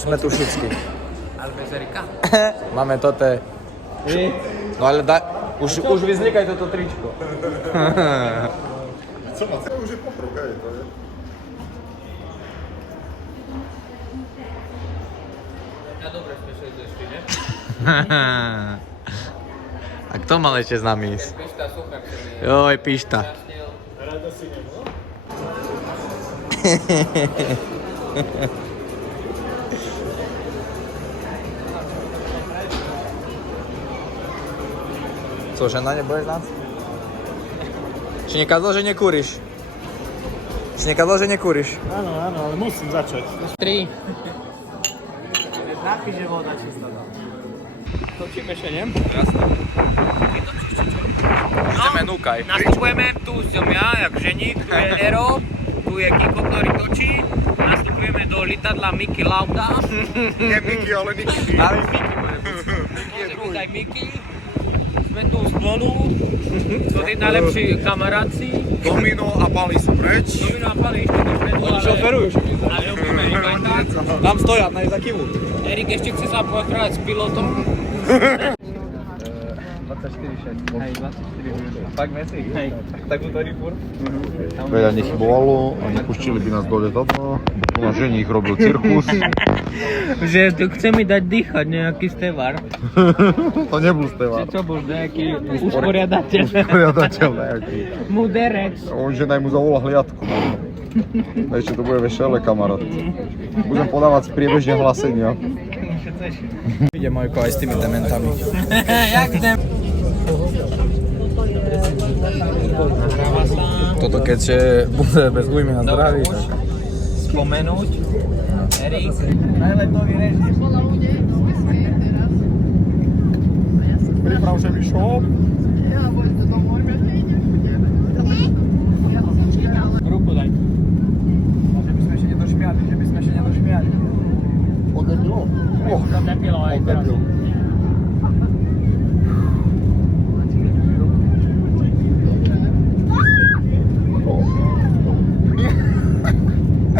Už sme tu všetci. Ale bez Erika. Máme toto. No ale už vyznikaj toto tričko. Co ma? To už je pokrok, hej, to je. Na dobre sme šli ešte, ne? A kto mal ešte s nami ísť? Pišta, super. Joj, Pišta. Rada si nebolo? Co, žena nebude z nás? Si nekázal, že nekúriš? Si nekázal, že nekúriš? Áno, ale musím začať. 3. Napíše voda čistá. Točíme ešte, ne? Jasne. Ideme, núkaj. Nastupujeme, tu som ja, jak ženík, tu je Ero, tu je Kiko, ktorý točí. Nastupujeme do lietadla Mickey Lauda. Nie Mickey, ale Nicky. Ale Mickey bude. Môže byť aj Mickey. Sme tu spolu, to tí najlepší kamaráci. Domino a Pali sú preč. Domino a Pali ešte dopredu, ale... Šoferujú. Ale robíme iba tak. Tam stoja, na za kývu. Erik ešte chce sa porozprávať s pilotom. 24,6. Hej, 24,6. Fakt Messi? Hej. Takúto rifur? Veľa nechybovalo a nepustili by nás do letadla. Tu náš ženík robil cirkus. Že tu chce mi dať dýchať nejaký stevar. To nebol Stevar. Čo bol nejaký usporiadateľ? Usporiadateľ nejaký. Muderec. On že najmu zavolá hliadku. Ešte to bude veselé, kamarát. Budem podávať priebežne hlásenia. Ide Mojko aj s tými dementami. Jak idem? Toto keď bude bez újmy na zdraví. Spomenúť. Erik. Najletový režim. Priprav, že vyšlo. Ruku daj. Že by sme ešte nedošmiali, Odlepilo? Odlepilo aj teraz.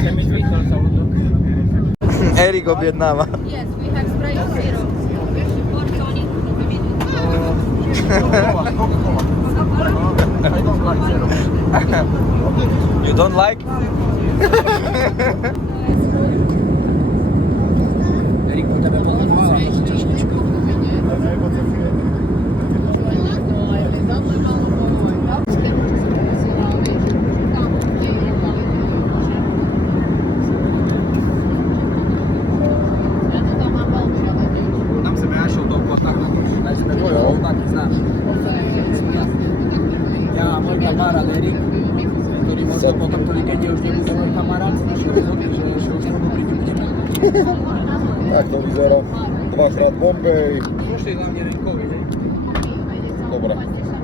Že mi zvykol sa ľudok. Erik objednáva. Yes, we have spray zero. Or tonic. You don't like? Erik, u tebe potom Tam jsem já šel do kontaktu, takže jsme byli rovnaký, znáš. Ja a môj kamarát Erik, ktorý možno potom, ktorý keď už nebude môj kamarát, že už spolu prikúpneme. Tak to vyzerá. Dvakrát Bombay. Pošli hlavne Erikovi, hej? Dobre.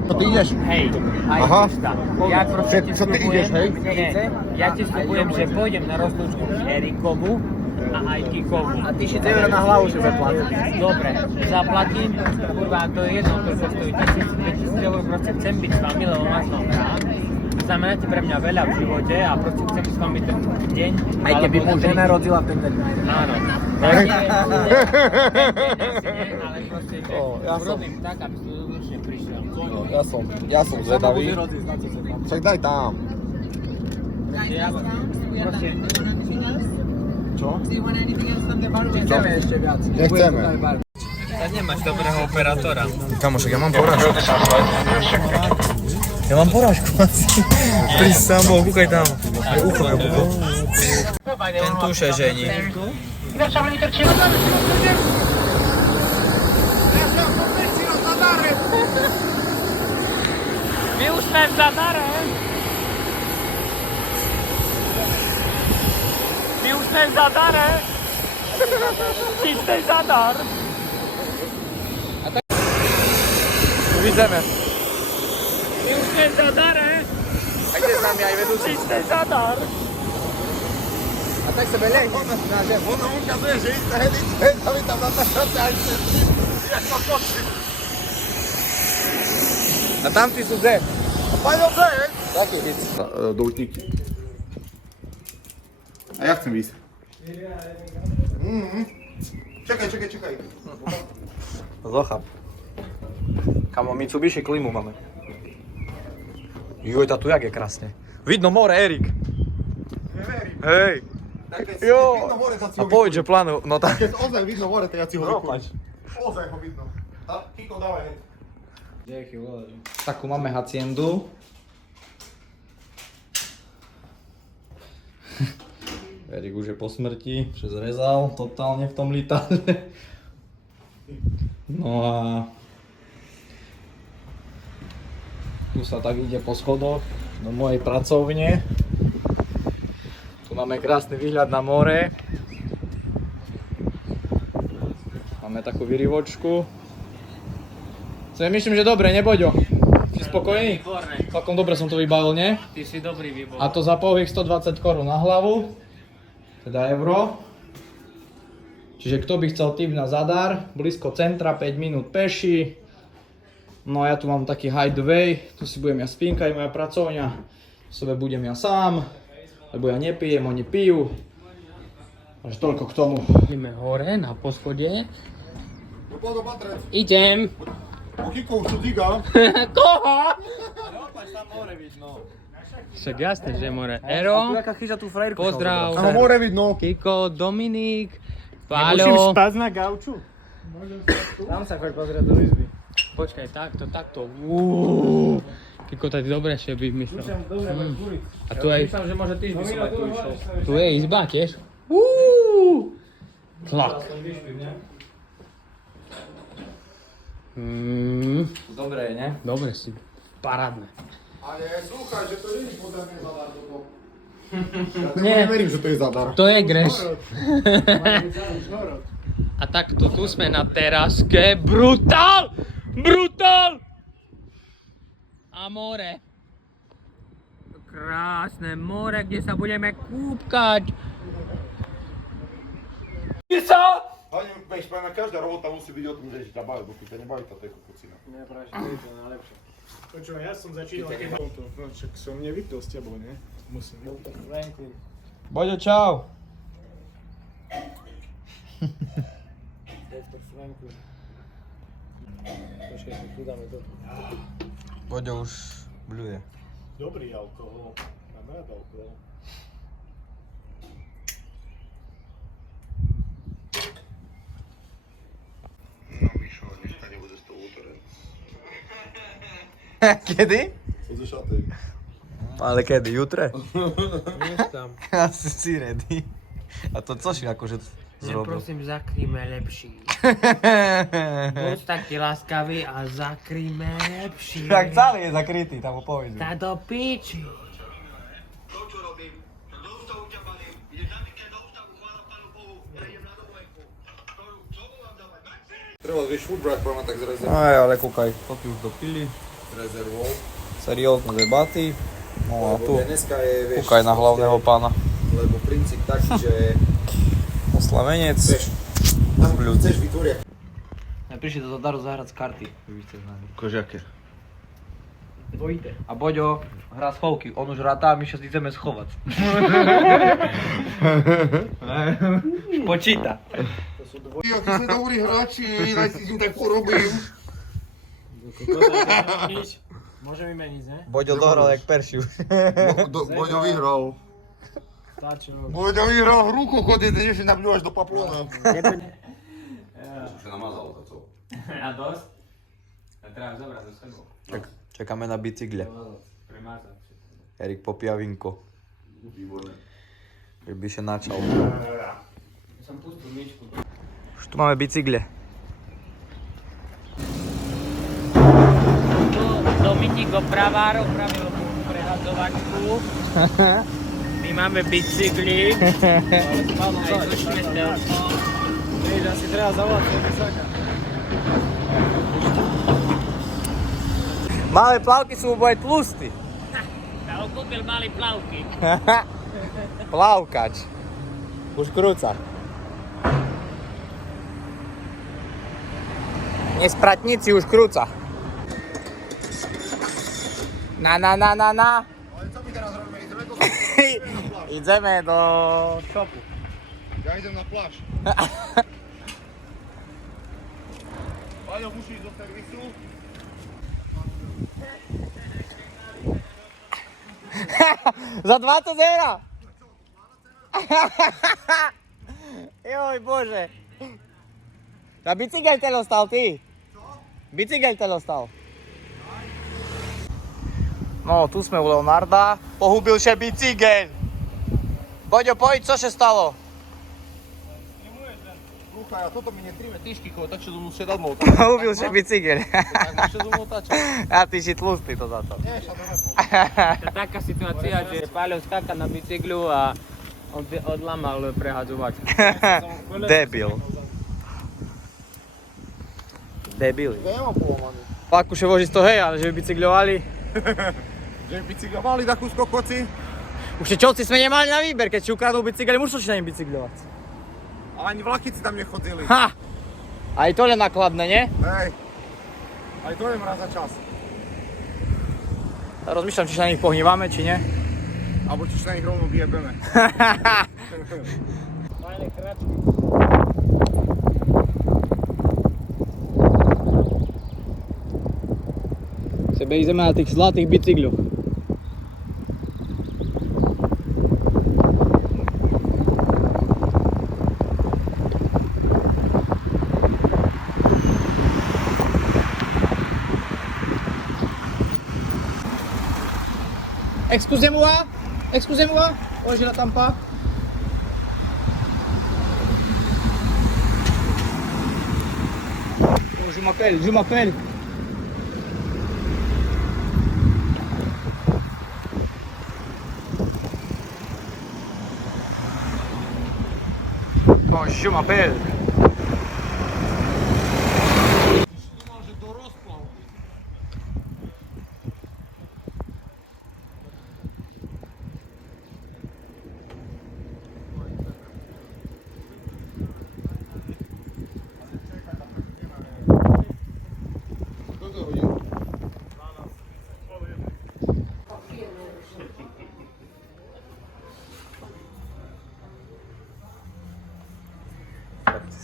To ty ideš? Hej, aj Aha. Krista. Ja proste ti Čo ty sľubujem, ideš, hej? nie, ja ti sľubujem, že pôjdem na rozlúčku Erikovu a aj Kikovu. A 1000 eur na hlavu si zaplatím. Dobre, zaplatím, kurva, to je jedno, koľko stojí 1000-2000 eur, proste chcem byť s vami, lebo vás mám rád. Znamenáte pre mňa veľa v živote a proste chcem s vami ten deň. Aj keby mu žena rodila v ten deň. Áno. Ale proste, že ja som- urobím tak, aby si účne prišiel. Ja som zvedavý. Však daj tam. Proste, Čo? Chceme ešte viac. Nechceme. tak nemáš dobrého operátora. Kamošek, ja mám porážku. Ja mám porážku asi. Príď sám bol, kúkaj tam. Aj ucho je bubo. Ten tuše žení. My už sme v Zadare. My už sme v Zadare. Čistý Zadar. Uvidíme. My už sme v Zadare. A kde s nami aj vedúci? Čistý Zadar. A tak sebe lej. Ono ukazuje, že isté hedice, to mi tam natáčate aj ste ako koči. A tam ty sú dze. Paňo, co je? Taký hic. Doutníky. A ja chcem ísť. Čekaj. Zochap. Kamo, Mitsubishi klimu máme. Joj, tá tu jak je krásne. Vidno more, Erik. Neverím. Hej. Jo. Vidno more, tak si A ho povedz, že plánu, no tak. Keď ozaj vidno more, tak ja si ho No, vykujem. pač. Ozaj ho vidno. A Kiko, dávaj hneď. Takú máme haciendu. Erik už je po smrti, že zrezal totálne v tom litáže. No a tu sa tak ide po schodoch do mojej pracovne. Tu máme krásny výhľad na more. Máme takú vyrivočku. Co ja myslím, že dobre, ne Boďo? Si spokojný? Výborné. Celkom dobre som to vybavil, nie? Ty si dobrý výbor. A to za pouhých 120 korún na hlavu, teda euro. Čiže kto by chcel tip na Zadar, blízko centra, 5 minút peši. No a ja tu mám taký hideaway, tu si budem ja spínkať, moja pracovňa. V sebe budem ja sám, lebo ja nepijem, oni pijú. Takže toľko k tomu. Ideme hore na poschode. No poď do Patrec. Idem. O Kiko už tu díga. Koho? Opač, tam more vidno. Však jasné, že more. A tu Ero, jaká chyža tú frajerku. pozdrav. Áno, more vidno. Kiko, Dominik, Musím Páľo. spať na gauču? Tam sa choď pozrieť do izby. Počkaj, takto. Kiko, tady dobre šeby myslel. A tu aj, Myslím, že môže týždeň som aj tu išiel. tu je izba tiež. Tlak. Dobre je, ne? Dobre si, parádne. Ale slúchaj, že to nie je podľa mňa zadar toto. Ja tomu neverím, že to je zadar. To je greš. A takto tu sme na teraske. Brutál! Brutál! A more. Krásne more, kde sa budeme kúpkať. Hlavne, vieš, poviem, každá robota musí byť o tom, že ťa baví, dokud ťa nebaví, to je kokocina. Nie, práve, že to je to najlepšie. Počúvaj, ja som začínal, keď bol to, no však som nevypil s tebou, nie? Musím. Boďo, čau. Doktor Franklin. Počkaj, tu dáme to. Boďo už bľuje. Dobrý alkohol. Mám rád alkohol. No, Mišo, dneska nebude z toho útorec. Kedy? Sú zo šatek. Ale kedy? Jutre? Tam. Asi si ready. A to co si akože zrobil? Prosím, zakrýme lepší. Buď taký láskavý a zakrýme lepší. Tak celý je zakrytý, tam ho povedz. Tá do piči. To, čo robím, do ústavu ťa balím, ideš na víkend do ústavu, chvála Pánu Bohu, ja idem na dovolenku. Čo vám dávať? Treba, vieš, food break máme tak z rezervou. Aj, ale kúkaj, to ty už dopili. Rezervou. Seriózne debaty. No a tu, dneska je, vieš, kúkaj na hlavného pána. lebo princíp taký, že Oslavenec. vieš, tam chceš vytvoriť. Ja prišli do Zadaru zahrať z karty. Vy ste znali. Kožiaké. Dvojité. A Boďo hrá schovky, on už rátá a my sa ideme schovať. Už počíta. Akí sme dobrí hráči, daj si s ním tak porobím. Môžem vymeniť, ne? Boďo dohral jak Peršiu. Boďo vyhral. Stačilo. Boďo vyhral hru, kokot, ty ideš nabľúvaš do paplona. A dosť? A treba zobrať do sebou. Tak čakáme na bicykle. Premázať. Erik popíja vinko. Výborné. By sa načal. Som pustil myčku. Už tu máme bicykle. Dominik opravár opravil prehadzovačku. My máme bicykli. Aj so šmetelkou. Vieš, asi treba zavolať svojho vysáka. Malé plavky sú bude tlustý. Ja ho kúpil malý plavky. Plavkač. Už krúca. Nespratníci už krúca. Na. Ale co my teraz robíme? Ideme do shopu. Ja idem na pláž. Paľo, musíš do servisu. Za 20 €! Joj bože. A bicykel te dostal ty? Čo? Bicykel te dostal. No, tu sme u Leonarda. Pohubil sa bicykel. Poďo, poď, co sa stalo? Слухай, а toto mi netríme tyšky, tak čo som musel dať mouta. Pohubil sa bicykel. Tak musel som moutača. A ty si tlustý to za to. Nie, ša dolepo. To je taká situácia, že Páľo skáka na bicyklu a on odlamal prehádzovač. Debil. Debil. Ja nemám polomany. Pakuše vožiť to hej, ale že by bicykľovali. Že bicyklovali na kúsko koci. Už tie čovci sme nemali na výber, keď si ukradol bicykel, musíš na ním bicykľovať. Ani vlakici tam nechodili. Ha! Aj to len nakladné, nie? Hej. Aj to je mraz za čas. Rozmýšľam, či sa na nich pohníváme, či nie. Alebo či sa na nich rovno vyjebeme. Fajné kračky. Sebe ideme na tých zlatých bicykľoch. Excusez-moi, hoje la tampa. Oh, je m'appelle. Oh, je m'appelle.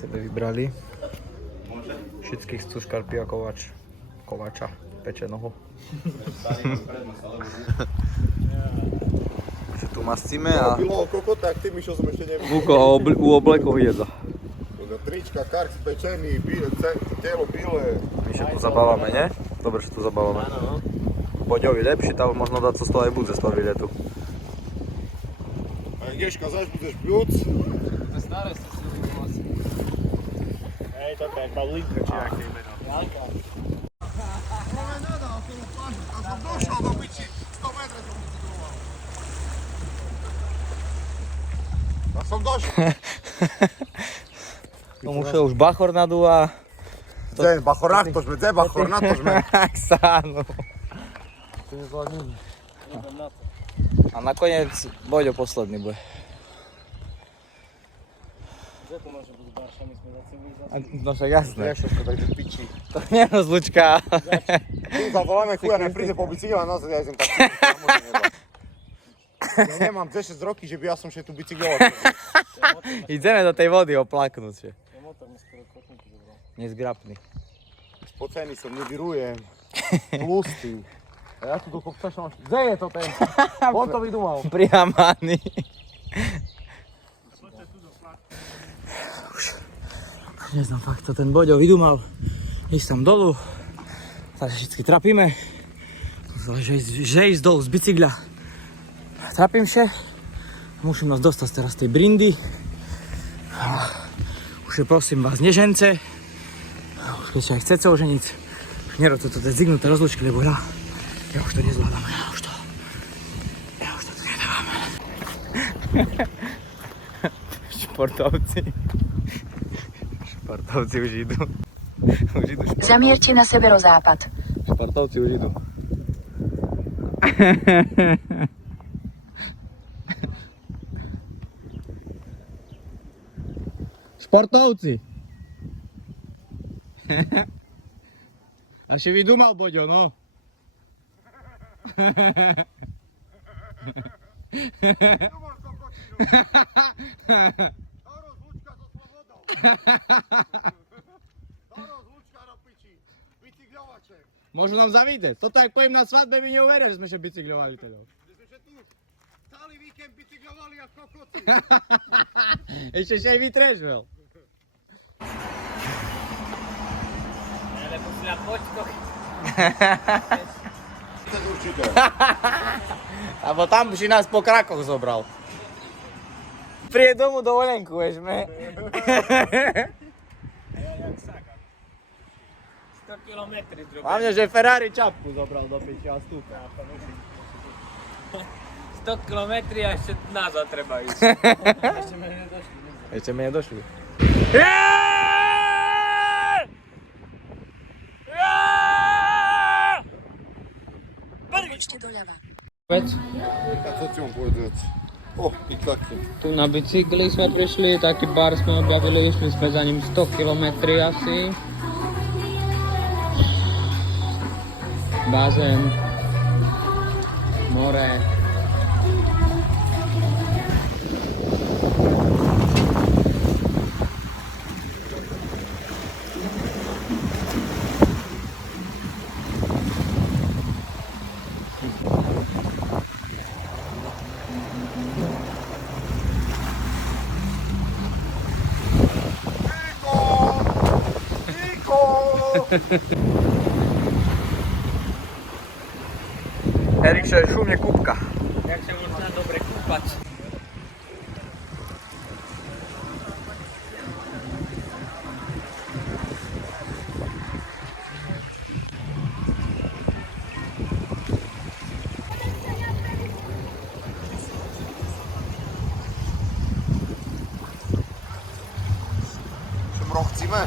Sebe vybrali. Všetkých chcú škarpy a kováča, pečeného. Že tu mascíme a Bylo kokot, tak ty, Mišo, som ešte nevidel. Vuko u oblekov jedla. Trička, kark spečený, telo bílé. My sa tu zabávame, nie? Dobre, že tu zabávame. Boďovi lepší, tam možno dať co z toho aj bude z toho výletu. A Ježka, zaš budeš pľúc? Hej, toto je Pavlíka, či aké meno. Promenada okolo pláže, tam som došel do piči, 100 metrov som bicykloval. Tam som došel. Tomu še už bachor nadúva. Gdzie? Bachor na to sme, gdzie Bachor na to sme? Sáno. A nakoniec Boďo posledný bude. No však jasné. Ježka, tak do piči. To nie je rozlučka. Tu zavoláme chuja, nepríde po bicykle a nazad, ja idem tak. Ja nemám 10 roky, že by ja som še tu bicykloval. Ideme do tej vody oplaknúť še. Nezgrapný. Spocený som, nevirujem. Tlustý. A ja tu do kopca som až... Kde je to ten? On to vydumal. Prihamaný. Už neznám fakt, to ten Boďo vydumal. Ísť tam dolu. Teraz všetky trapíme. Že ísť dolu z bicykla. Trapím še. Musím nás dostať teraz z tej brindy. Už prosím vás, nežence. Už keď sa aj chcete oženiť, už nerobte to zignuté rozlučky, lebo ja už to nezvládam, ja už to tu nedám. Športovci už idú. Zamieřte na severozápad. Športovci už idú. Športovci! A si vydumal, Boďo, no. Zlučka do piči. Bicykľovaček. Môžu nám zavídať. Toto ak poviem na svadbe, mi neuveria, že sme še bicyklovali teda. My sme že tu celý víkend bicykľovali ako kokoci. Ešte aj vytrežvel. Lebo si na počkoch. Určite. Abo tam už nás po krakoch zobral. Príde domu dovolenku, vieš, me. 100 kilometri drobne. Hlavne, že Ferrari čapku zobral do piči a stúka. 100 kilometri a ešte nazad treba ísť. Ešte mi nedošli. Poďte doľava. Vec, A co ti mám povedať? O, pikaki. tu na bicykli sme prišli, taký bar sme objavili, išli sme za ním 100 kilometri asi. Bazén, more. Erik še šumne kúpka. Jak sa možná dobre kúpať. Čo mroh chcíme?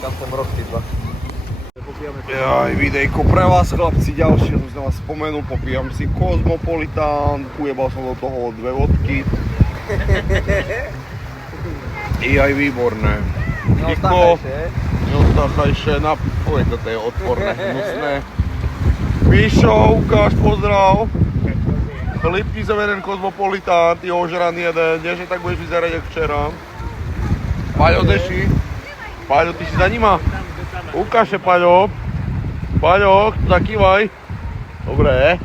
Tam ten roh ty dva. Jaj, videjko pre vás chlapci, ďalšie som si na vás spomenul, popíjam si Kozmopolitán, ujebal som do toho 2 vodky. Jaj, výborné. Neostáchajšie, oj, toto je odporné, hnusné. Mišo, ukáž, pozdrav. Chlipni som jeden Kozmopolitán, ty ožraný jeden, kdeže tak budeš vyzerať jak včera. Paľo, deši. Paľo, ty si za nima? Ukáže, Paľo. Paľo, zakývaj. Dobre.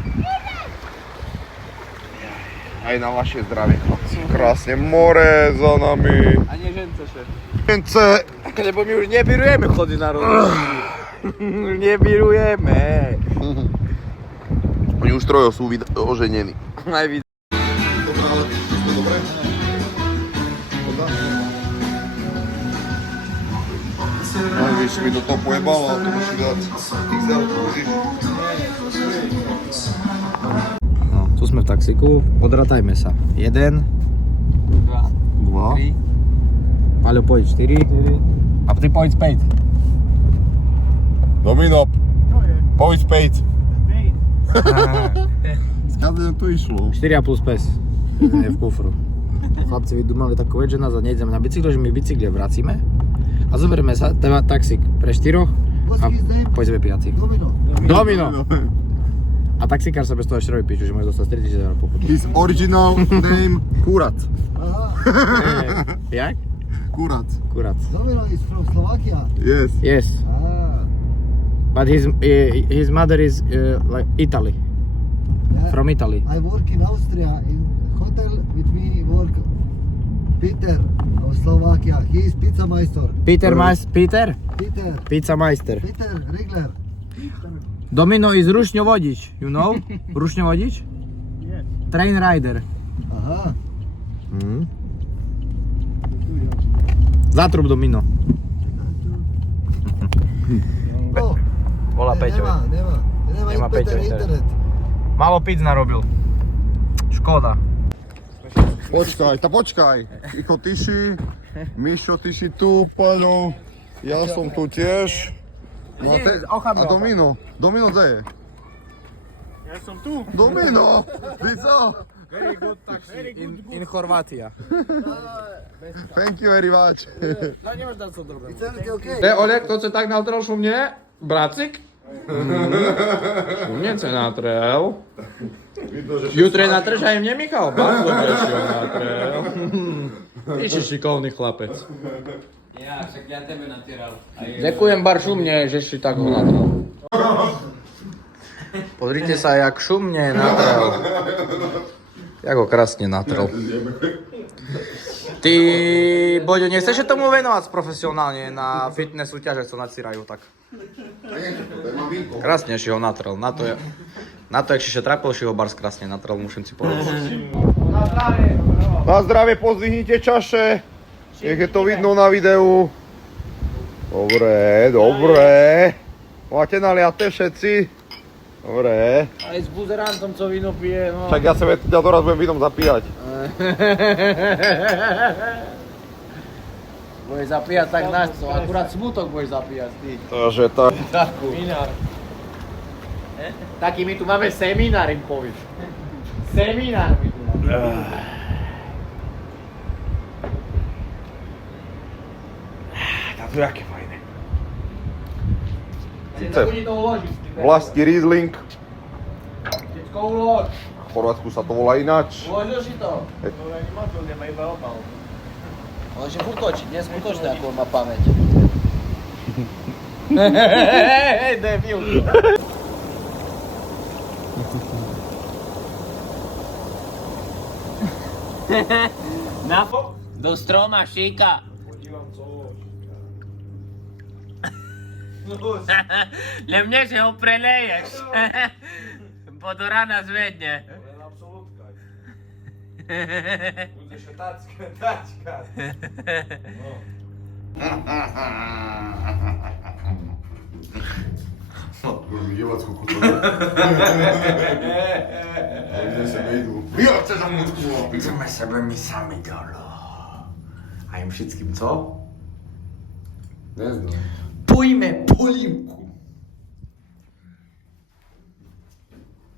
Aj na vaše zdravie, chlapci. Krásne more za nami. A nie žence še. Žence. Lebo my už nebirujeme chody na rozhodnosti. Nebirujeme. Oni už trojo sú oženení. Aj vy. Dobre, ale všetko dobre? No vieš, mi do toho pojebal a to musí dať XL, môžeš? No, tu sme v taxiku, podratajme sa. 1, 2, 3. Paľo, poď 4. A ty poď späť. Domino, poď späť. Skade to išlo. 4 a plus pes. Je v kufru. Chlapci vydumali takú vec, že nás nejdeme na bicykle, že my bicykle vracíme. A zoberieme sa, teda taxík pre 4 a pôjdeme 5. Domino! A taxikár sa bez toho ešte robí piču, že môže dostať 3000 € pokutu. His original name Kurat. Jak? Kurat. Kurat. Domino is from Slovakia. Yes. Yes. Ah, But his mother is like Italy. yeah. From Italy. I work in Austria in hotel with me work Peter of Slovakia. He is pizza meister. Peter? Peter. Pizza Meister. Peter Rigler. Domino is rušňovodič, you know? Rušňovodič? Yes. Train rider. Aha. Zatrub Domino. No, Volá Peťo. Nemá Peťo internet. Malo pizz narobil. Škoda. Počkaj. Ticho, ty si. Mišo, ty si tu, Paľo. Ja som tu tiež. No a Domino? Domino kde je? Ja som tu. Domino! Ty co? Very good taxi in Chorvátia. Thank you very much. It's everything okay. Oleg, to se tak natrel šumne? Bracik? Šumne se natrel. Jutre natržajem mne Michal, bardzo ďakujem natrel. Ty si šikovný chlapec. Ja, však ja tebe natieral. Ďakujem bar šumne, že si tak ho natrel. Pozrite sa, jak šumne natrel. Jak ho krásne natrel. Ty, Boďo, nechceš tomu venovať profesionálne na fitness súťaže, co nacírajú tak? Krásne si ho natrel. Na to, jak si še trapil, si ho bar krásne natrel, musím si povedať. Na zdravie pozdvihnite čaše. Nech je to vidno na videu. Dobre, dobre. Máte naliaté všetci? Dobre. Aj s buzerantom, co víno pije, no. Však ja teraz budem vínom zapíjať. Budeš zapíjať tak nás, co? Akurát smutok budeš zapíjať, ty. Takže tak. Seminár. Taký my tu máme seminár, im povieš. Seminár my tu máme. To je aké fajné. Zabudni to uložiť. Vlastní Riesling. Všetko ulož. V Chorvátsku sa to volá ináč. Uložil si to. Môže útočiť, neskutočné, ako on má pamäť. Hej, debil. Do stroma šíka. Le mne, že ho preleješ. Po do rána zvedne. Budeš tačka. Vidievac koľko to je. Kde sa nejdu. Ja chceš za múdku. Chceme sebe my sami dolo. A im všetkým co? Neznám. Pojme polívku.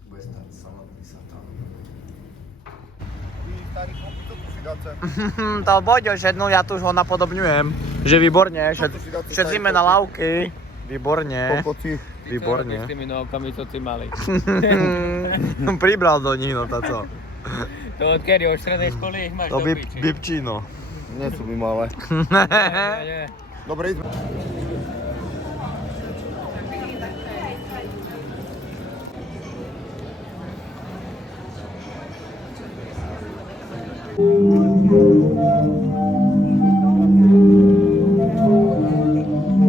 Bude stať samotný sa tam. To Boďo, že no ja tu už ho napodobňujem. Že výborne, šedzíme na lávky. Výborne. Výborne. S tými nohkami, čo si mali. Pribral do nich, no tá co. To odkedy, od strednej školy ich máš To do piči. bibčino. Nie sú mi malé. Nie. Dobre, ideme.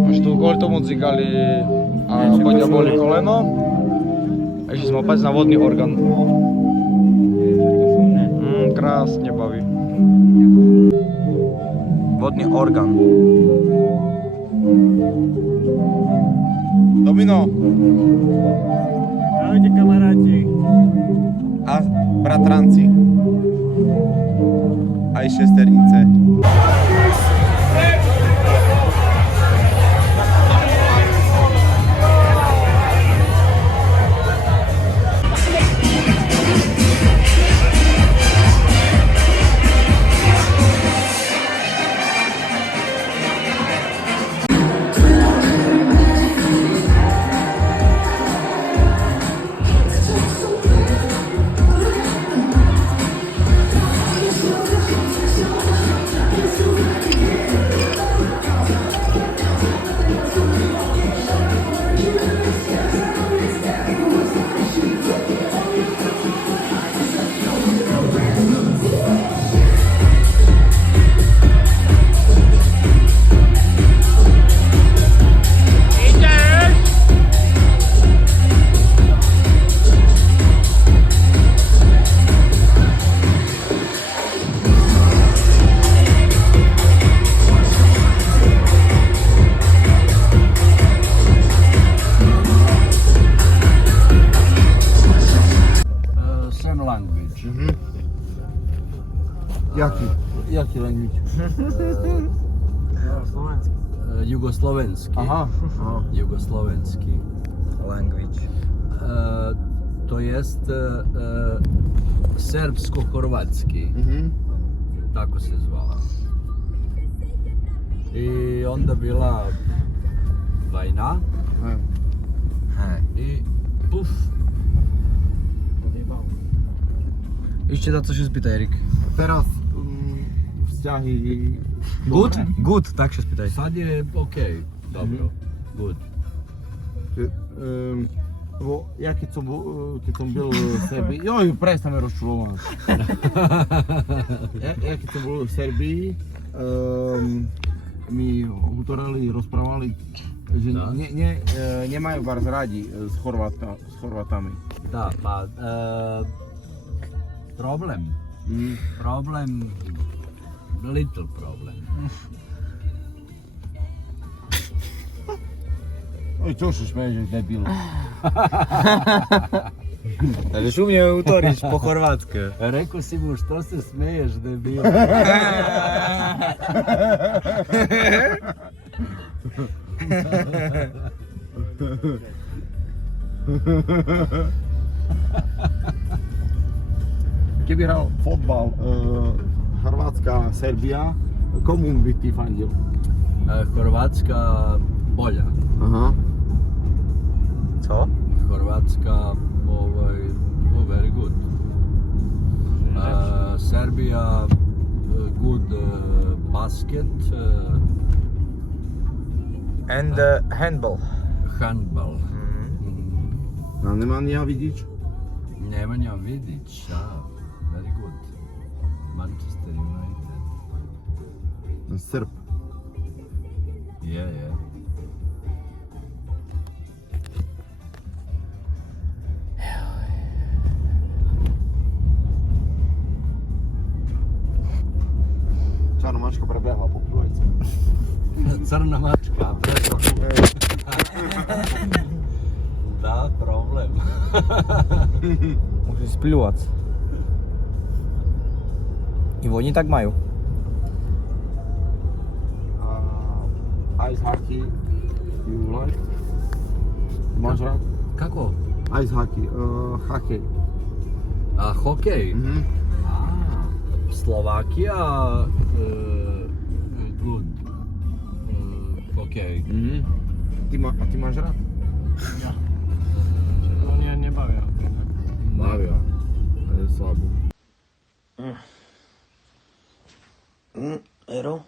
Už tu kvôli tomu dzigali a Boďa boli koleno. A išli sme opäť na vodný orgán. Krásne baví. Vodný orgán. Domino. Ahojte kamaráti. A bratranci. Aj šesternice. Jaký language? Jugoslovenský. Aha. Jugoslovenský. Language. To jest serbsko-horvatski. Tako se zvala. I onda bila vojna. I puf. Ešte za co się spýtaj, Erik. Teraz vzťahy... Good? Good, tak się spýtaj. Sad je okej, dobro, good. Ja keď som byl v Serbii, joj, prestaň me rozčulovať. Ja keď som bol v Serbii, mi utorali, rozprávali, že Da. nemajú vás radi s Chorvátami. Da, pa problem, little problem. Oj, čo si smeješ, debil? Ale umiem utoriť po chorvátsku. Rekao si mu što se smeješ, debil. Keby hral fotbal Hrvatska, Serbia, komu by ty fandil? Hrvatska bolja. Aha. Co? Hrvatska, very good. Serbia, good basket, And handball. handball. A Nemanja Vidić? Nemanja Vidić, very good. Manchester United. Srb. Yeah. Čarna mačka prebehla po pivojci. Crna mačka, Da, problem. Musíš spľúvať. I oni tak majú. Ice hockey, you like? Máš rád? Kako? Ice hockey, hokej. A hokej? Slovakia, good. Hokej. A ty máš rád? Oni nebavia. Bavia. Ale slabo. Ero?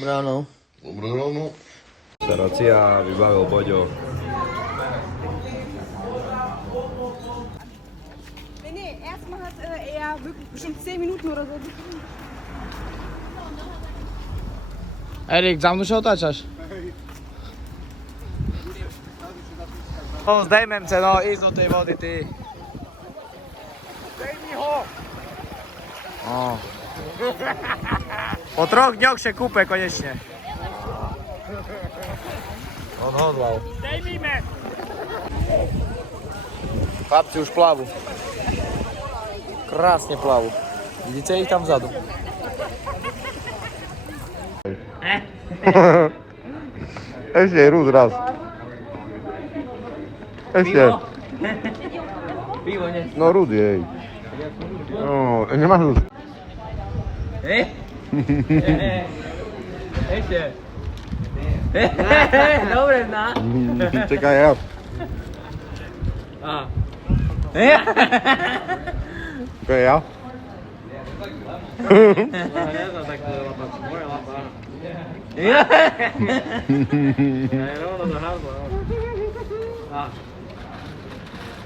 Bráno. Dobré ráno. Starocia vybavil Boďo. Nee, erstmal hat er wirklich bestimmt 10 Minuten oder so. Erik, za mnou sa otáčaš? Zdejmem sa, no, ísť do tej vody, ty. Dej mi ho! Po 3 dňoch sa kúpe konečne. Odhodlal. Dejmime! Chlapci už plavú. Krásne plavú. Vidíte ich tam vzadu? Ešte rúd raz. Ešte. Pivo, nie? No rúd jej. No, nemáš rúd. Ešte. Dobre, zná. Čekaj ja. Čekaj ja.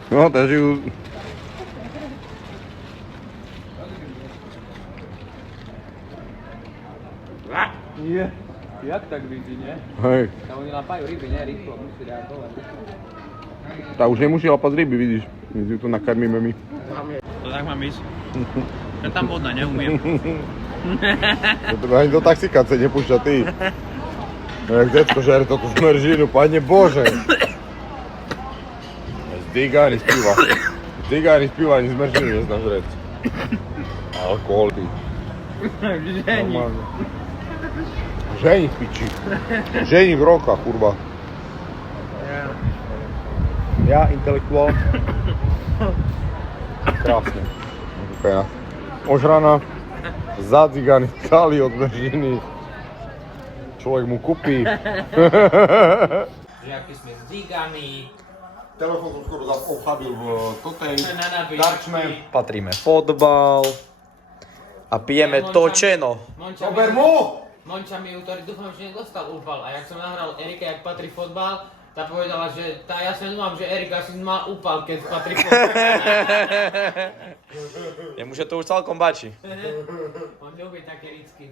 No, takže ju... Jak tak vidí, nie? Hej, Oni lapajú ryby, nie? Rýchlo, musí reagovať. tá už nemusí lapať ryby, vidíš. My si to nakarmíme my. To tak mám ísť. Ja tam vodná neumiem. To teba ani do taxikáce nepúšťa, ty. No jak detsko žere toľko zmeržinu, pane Bože. Zdýga ani spíva. Zdýga ani spíva, ani zmeržinu neznáš rec. Alkohol, ty. Žení. Normálne. Žení v piči. Žení v roka, kurva. Ja, intelektuál. Krásne. Úplne. Ožrana, zadziganý, kali od zmeržiny. Človek mu kúpi. Že aký sme zdiganí. Telefón som skoro obchabil v totej Na nabíjačky. darčnej. Patríme fotbal a pijeme točeno. Zober mu! Monča mi útorý, dúfam, že nedostal úpal. A jak som nahral Erike, jak patrí fotbal, tá povedala, že ja sa nemám, že Erik asi má úpal, keď patrí fotbal. Jemu že to už celkom bačí. On ľubí také ricky.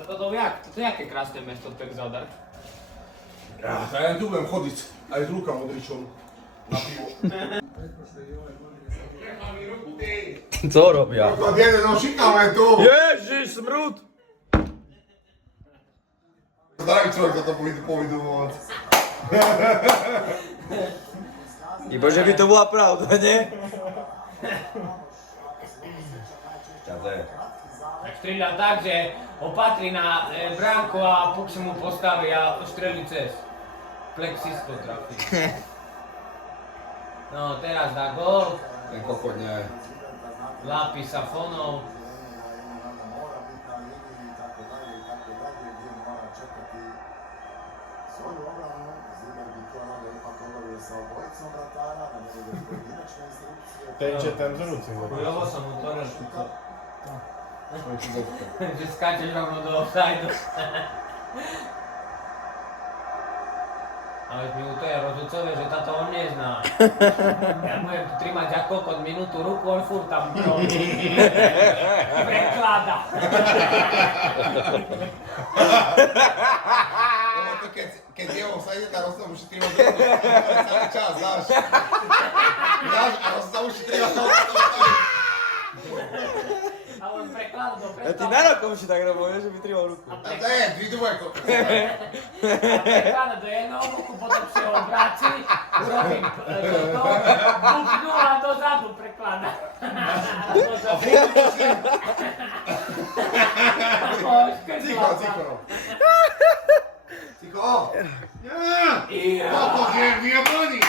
Toto je jaké krásne mesto, tak Zadar. Ja tu budem chodiť aj s Lukom Modričom na pivo. Co robia? To jeden, no šikame tu! Ježiš, smrud! Zdravý človek toto povidovať. Iba že by to bola pravda, nie? Tak strieľa tak, že opatrí na bránku a puk sa mu postaví a strelí cez. Plexisko trafí. No, teraz dá gól. Ten kokot nie. Lápi sa fonou. Ten zrúci. Chujovo som mu to že skáčeš rovno do offside. Ale mi to je rozhodcové, že táto on nezná. Ja budem tu trimať za kokot minútu ruku, on furt tam prekláda. Keď je on sa ide, tak Rosta musí trivať do ruku. Celý čas, dáš. Dáš a Rosta musí trivať do ruku. A on prekláda do Ja ty predstavu. na rokom si tak robil, že by trival ruku. A To je, vidúvaj to. prekláda do jedného boku, potom si ho obráci, urobím toto, buknú a dozadu prekláda. Cicho, cicho. Cicho. Toto je vyjebani.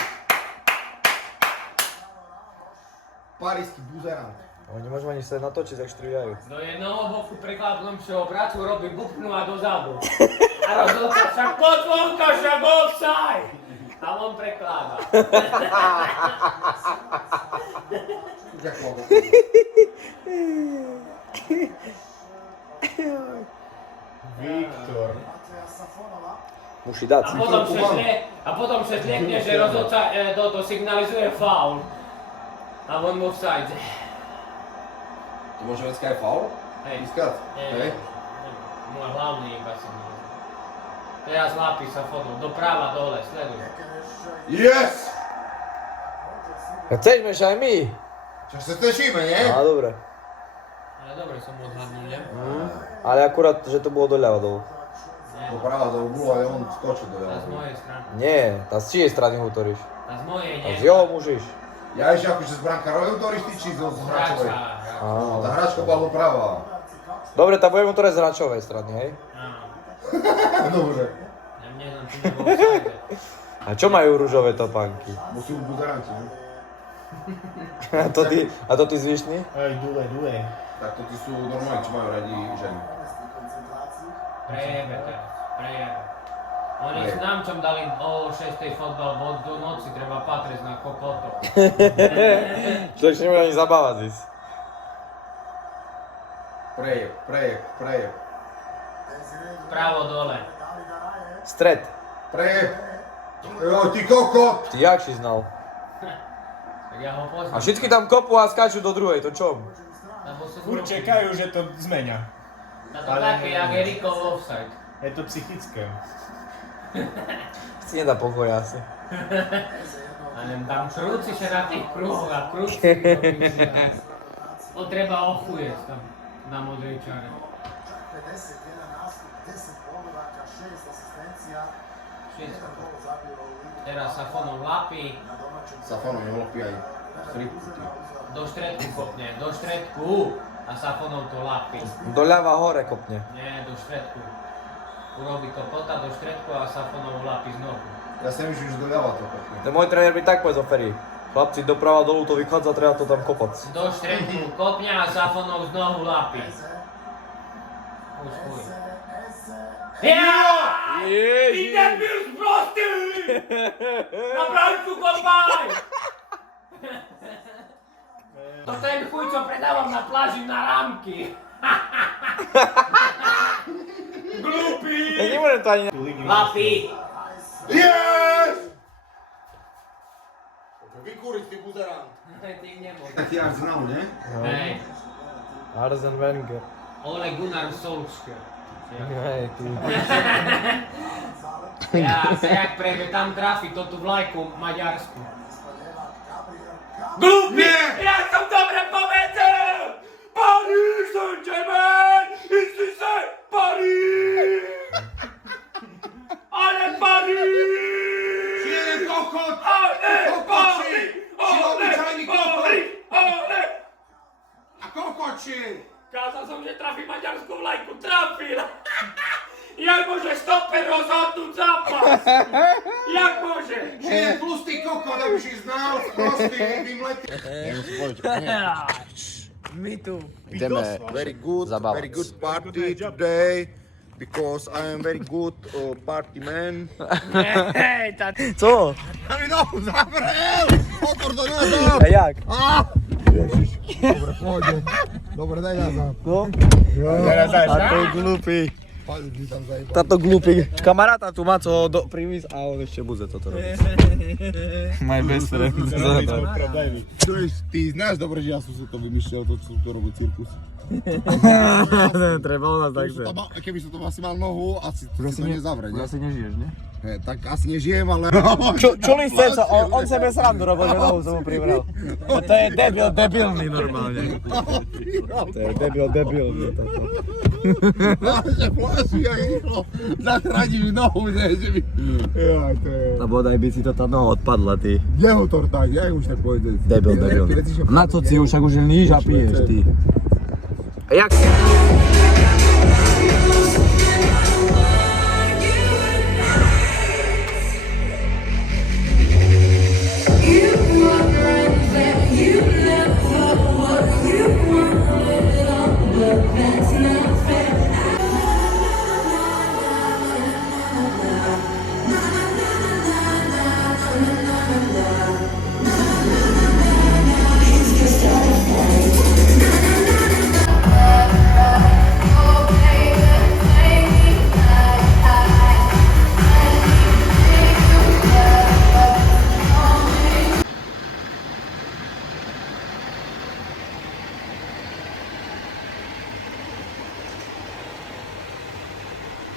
Parísky buzerant. Oni nemôžu ani sa natočiť, ak štriľajú. Do jednoho boku prekladá, potom si ho obrácu, robí buknú a dozadu. A rozhodca však potvonka, však offside. A on prekláda. Ďakujem. Viktor. Musí dať. A potom sa zliekne, že rozhodca toto signalizuje faul. A on mu offside. To môže vecka aj faul? Hej. Pískať? Hej. Môj hlavný iba som. Teraz lápi sa fotou, doprava, dole, sleduj. Yes! Chceme aj my. Čo sa tešíme, nie? Á, dobre. Ale dobre som odhadnul, ne? Ale akurát, že to bolo doľava dolu. Doprava do bolo aj on skočil do Tá z ľava. mojej strany. Nie, tá z čijej strany útoríš? Tá z mojej A nie. z jeho môžeš. Ja ešte akože z brankárovej útoríš ty, či z hráčovej? Hráča. No, tá hráčka bola doprava. Dobre, tak budeme útorať z hráčovej strany, hej? Áno. Dobre. Ja neviem, či nebol offside. A čo majú rúžové topánky? Musí byť buzeranti, ne? A to ty zvyšný? Aj, dule. Tak to tí sú normálni, čo majú radi ženy. Prejebe teraz, prejebe. Oni s nám čom dali o 6. fotbal, bo do noci treba patrieť na kokoto. Človek si nemôže ani zabávať ísť. Prejeb. Pravo dole. Stred. Prejeb. Jo, ty kokot! Ty jak si znal? Tak ja ho poznám. A všetky tam kopú a skáču do druhej, to čo? Lebo sú Furt grupy. čekajú, že to zmenia. Na to také, jak Erikov offside. Je to psychické. Si nedá pokoj asi. A nem tam krúci sa na tých kruhoch a krúci. On treba ochujec tam na modrej čare. Všetko. Teraz sa fonom lapí, Safonov nehlopí aj chripku. do štredku kopne, do štredku a Safonov to lapí. Doľava hore kopne. Nie, do štredku. Urobí kopota do štredku a Safonov lapí znovu. Ja si myslím, že doľava to kopne. To môj tréner by tak povedal, Ferry. Chlapci, doprava dolu to vychádza, treba to tam kopať. Do štredku kopne a Safonov znovu lapí. Už chuj. Ty debil sprostý! Na pravcu kopaj! To ten chuj, čo predávam na pláži na rámky. Glupý! Ja nemôžem to ani... Lapi! Yes! Vykúriť, ty buzerant. Ty nemôžeš. Ty Arsenal, ne? Hej. Arsene Wenger. Ole Gunnar Solskjaer. Hej, ty. Ja sa jak prejme tam trafi to tú vlajku maďarsku. Glupý! Ja som dobre povedal! Paris Saint-Germain! Ici c'est Paris! Ale Paris! Jeden kokot! Ale Kokoči! Paris! Obyčajný kokot! Ale! A kokoči! Kázal som, že trafí maďarskú vlajku. Trafil! Jak môže stoper rozhodnúť zápas? Jak môže? Že je tlustý kokot, aby si znal, prostý, vymletý. My tu. Ideme Very good party today. Because I am very good party man. Hej, Co? A mi nohu zavrel! Otvor to nazad! A jak? Ježiš, dobre, pôjde. Dobre, daj nazad. No? Daj A to je glupý. Táto glupý kamaráta tu má, co privíz a on ešte bude toto robiť. My best friend. Ty znáš dobre, že ja som si to vymyšľal, to robiť cirkus. Treba u nás takže. Keby som to asi mal nohu, asi to nezavre, ne? Asi nežiješ, ne? Tak asi nežijem, ale... Čuli ste, on sebe srandu robil, že nohu som mu pribral. To je debilný normálne. To je debilný toto. Fláši, jak rýchlo zachráni mi nohu, ne, že mi... Jaj, to je... No bodaj by si to tá noha odpadla, ty. Jeho tortáň, jak už tak pôjde. Debil. Na co si už tak už níž a piješ, ty. A jak?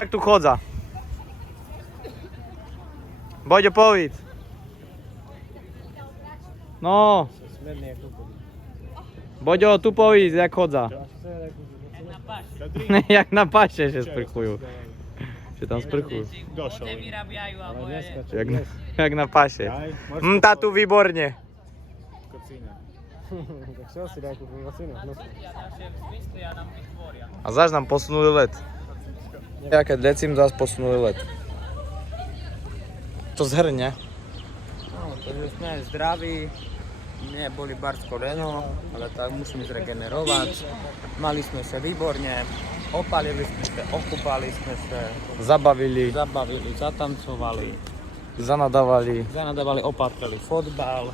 Jak tu chodza? Boďo, povedz. No. Boďo, tu povedz, jak chodza. Jak na paše, že sprchujú. Že tam sprchujú. Nevyrábajú, alebo je. Jak na paše. Tá tu výborne. Tak čo si daj kúpiť vacínu? A zaž nám posunuli let. Jaké decim zás posunuli let. To zhrňa. No, takže sme zdraví, neboli barz koleno, ale tak musíme zregenerovať. Mali sme sa výborne, opalili sme sa, okúpali sme sa, Zabavili, zatancovali, zanadávali. opatrili fotbal,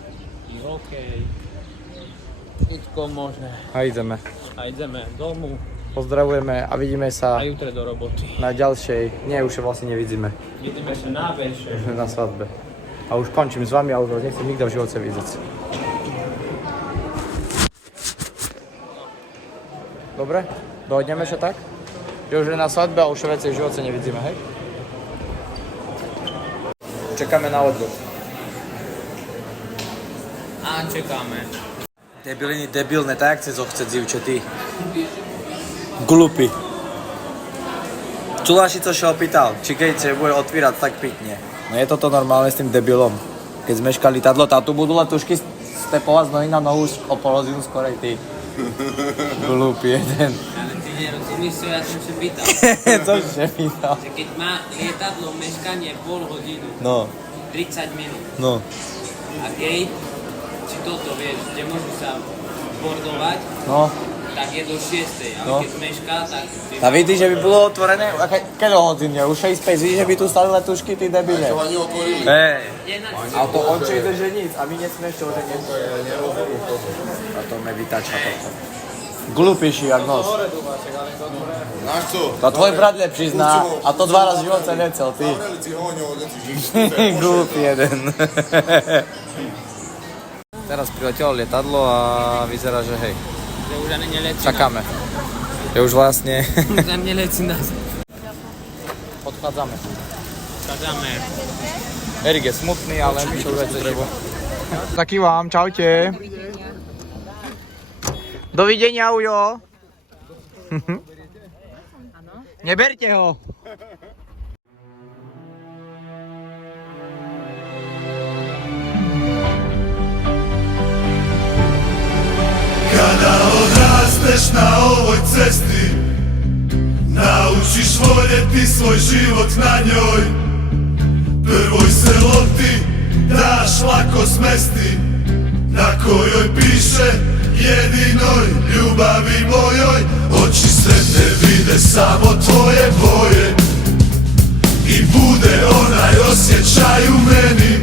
i hokej, všetko možné. A ideme. A ideme domu Pozdravujeme a vidíme sa a jutre do roboty. na ďalšej, nie už vlastne nevidíme, Vidíme sa na večer. na svadbe. A už končím s vami a už vás nechcem nikto v živote vidieť. Dobre? Dohodneme sa tak? Že už je na svadbe a už veci v živote nevidíme, hej? Čekáme na odvod. A čekáme. Debiliny debilné, tak jak chce zochceť zivče, ty. Glupy. Čuláši, co sa opýtal, či keď sa bude otvírať, tak pitne. No je toto normálne s tým debilom. Keď sme škali tadlo, tu budú letušky stepovať z nohy na nohu o pol hodinu skorej, ty. Glupý jeden. Ale ty nerozumieš, čo ja som sa pýtal. Co si sa pýtal? Že keď má lietadlo meškanie pol hodinu, No, 30 minút, no. a gate, či toto vieš, kde môžu sa bordovať, No, Tak je do 6, ale No. keď mešká, tak... A vidíš, že by bolo otvorené, keď o hodine, už 6-5, vidíš, že by tu stali letušky, ty debile. Oni otvorili. Hej, a to on ide, že nic, a my nesmieš čo, že nie, to je nerozumí. A to me vytača toto. Glúpiši, jak nos. Znaš co? To tvoj brat lepší zná, a to 2 razy v živote necel, ty. Zavreli cihóňov, odeci žiť. Glúpi jeden. Teraz priletelo lietadlo a vyzerá, že hej, Že už ani neletí. čakáme. Je už vlastne... Už ani neletí nás. Odchádzame. Čakáme. Erik je smutný, ale my čo veci treba. Taký vám, čaute. Dovidenia, Ujo. Neberte ho. Kada odrasteš na ovoj cesti, naučiš voljeti svoj život na njoj. Prvoj se loti daš lako smesti, na kojoj piše jedinoj ljubavi mojoj. Oči sretne vide samo tvoje boje i bude onaj osjećaj u meni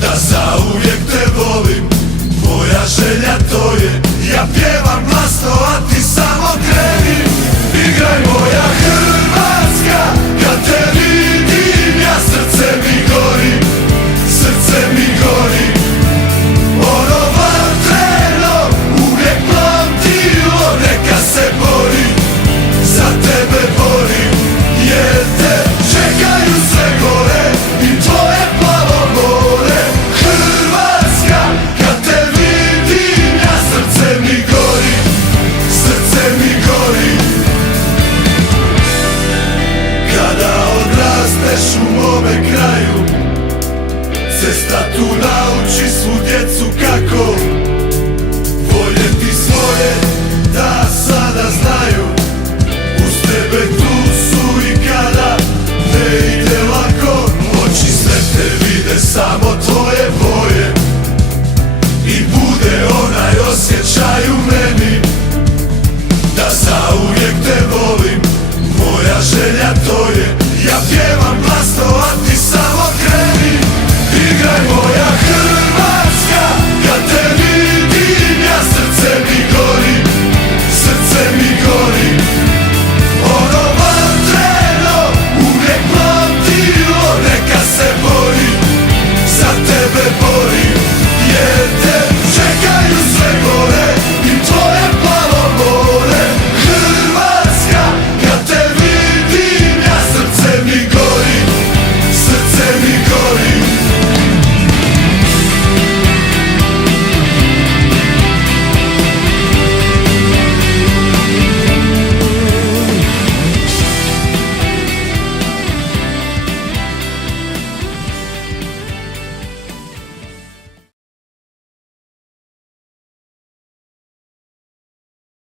da zauvijek te volim. Moja želja to je, ja pjevam glasno, a ti samo kreni. Igraj moja Hrvatska, kad te vidim, ja srce mi gori, srce mi gori. Ono vatreno, uvijek plamtilo, neka se bori, za tebe borim, jer te čekaju sve gore i tvoje plavo more. Hrvatska, kad te vidim, ja srce mi gori, srce mi gori. Kada odrasteš u mome kraju, cesta tu nauči svu djecu kako